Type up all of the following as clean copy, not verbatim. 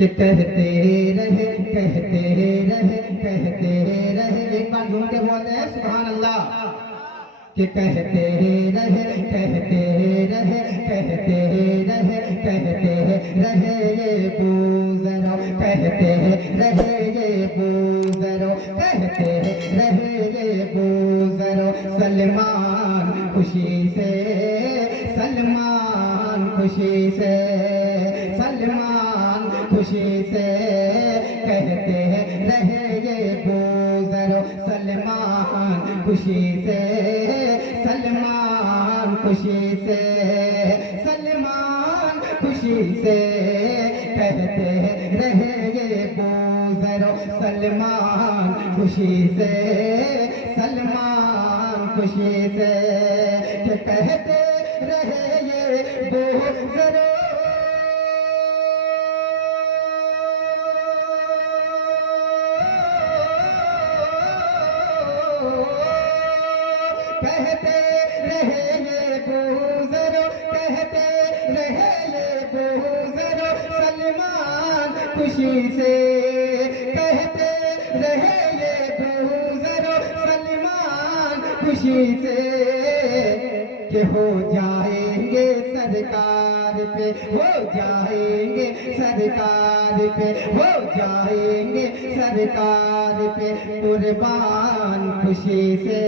कि कहते रहे कहते रहे कहते रहे। एक बार झूम के बोलते हैं सुभान अल्लाह। कि कहते रहे कहते रहे कहते रहे कहते रहे ये गुजरो कहते रहे ये गुजरो कहते रहे ये गुजरो। सलमान खुशी से सलमान खुशी से सलमान खुशी से कहते रहे ये गुजरो। सलमान खुशी से सलमान खुशी से सलमान खुशी से कहते रहे ये गुजरो। सलमान खुशी से सलमान खुशी से कि कहते रहे ये गुजरो। कहते रहे ये गुजरो कहते रहे ये गुजरो। सलमान खुशी से कहते रहे ये गुजरो। सलमान खुशी से कि हो जाएंगे सरकार पे हो जाएंगे सरकार पे हो जाएंगे सरकार पे। कुर्बान खुशी से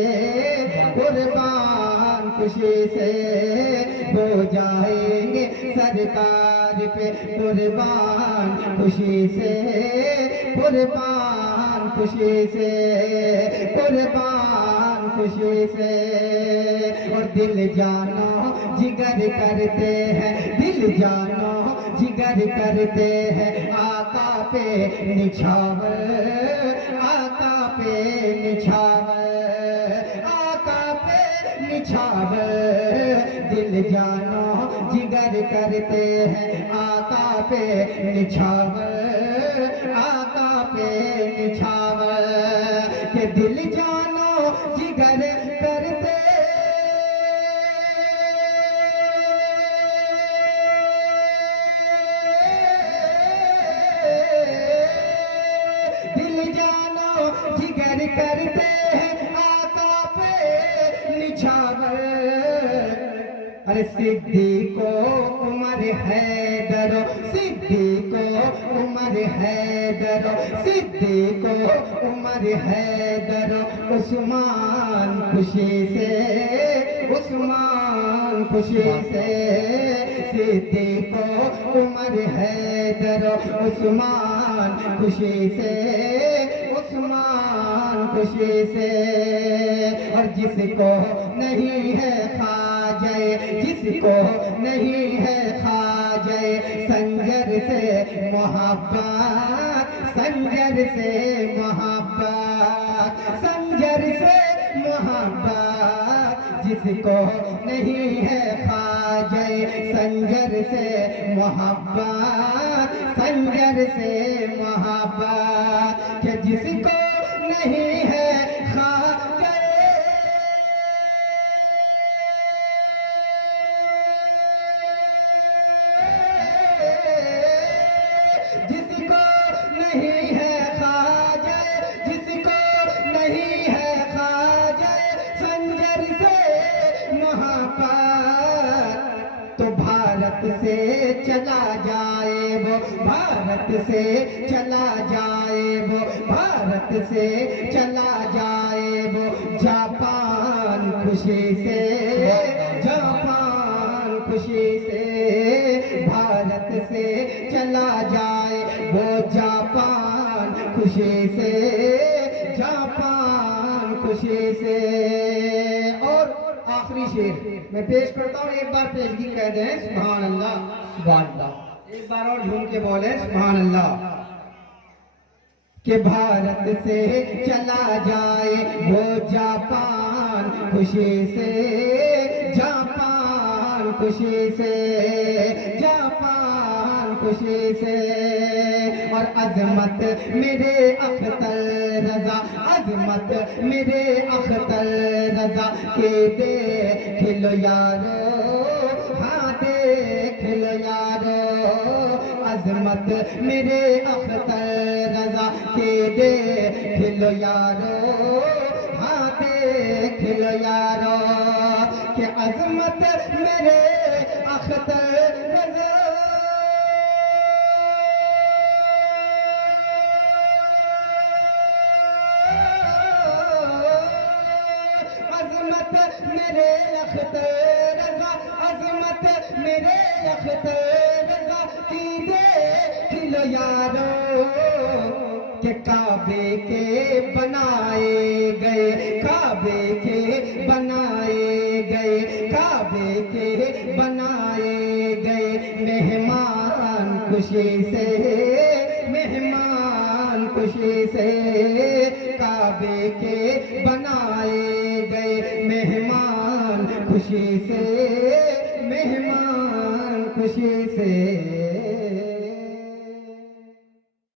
कुर्बान खुशी से हो जाएंगे सरकार पे। कुर्बान खुशी से कुर्बान खुशी से कुर्बान खुशी से। और दिल जानो जिगर करते हैं दिल जानो जिगर करते हैं आका पे निछावर आका पे निछावर आका पे निछावर। दिल जानो जिगर करते हैं आका पे निछावर आका पे निछावर। के दिल जानो जिगर करते दिल जानो जिगर करते हैं आका पे निछावर। अरे सिद्दीको उमर हैदरो सिद्दीको उमर हैदरो सिद्दीको उमर हैदरो। उस्मान खुशी से उस्मान खुशी से सिद्दीको उमर हैदरो। उस्मान खुशी से उस्मान खुशी से। और जिसको नहीं है ख्वाजा जिसको नहीं है ख्वाजा संजर से मोहब्बत संजर से मोहब्बत संजर से मोहब्बत। जिसको नहीं है ख्वाजा संजर से मोहब्बत संजर से मोहब्बत। कि जिसको नहीं है ख्वाजा जिसको नहीं है ख्वाजा जिसको नहीं है ख्वाजा संजर से मोहब्बत। तो भारत से चला जाए वो भारत से चला जाए वो भारत से चला जाए वो। जापान खुशी से जापान खुशी से भारत से चला जाए वो। जापान खुशी से जापान खुशी से। और आखिरी शेर मैं पेश करता हूँ। एक बार पेशगी कह दें सुभान अल्लाह सुभान अल्लाह। एक बार और झूम के बोले सुभान अल्लाह। कि भारत से चला जाए वो जापान खुशी से जापान खुशी से जापान खुशी से। और अजमत मेरे अख्तर रजा अजमत मेरे अख्तर रजा के देख लो यारो हाँ देख लो यारो। अजमत मेरे अख्तर रजा के देख लो यारो, हाँ देख लो यारो के अजमत मेरे अख्तर रजा। अजमत मेरे अख्तर रजा, अजमत मेरे अख्तर रजा की देख लो यारो के काबे के बनाए गए, काबे के बनाए गए, काबे के बनाए गए मेहमान खुशी से, मेहमान खुशी से काबे के बनाए गए मेहमान खुशी से, मेहमान खुशी से।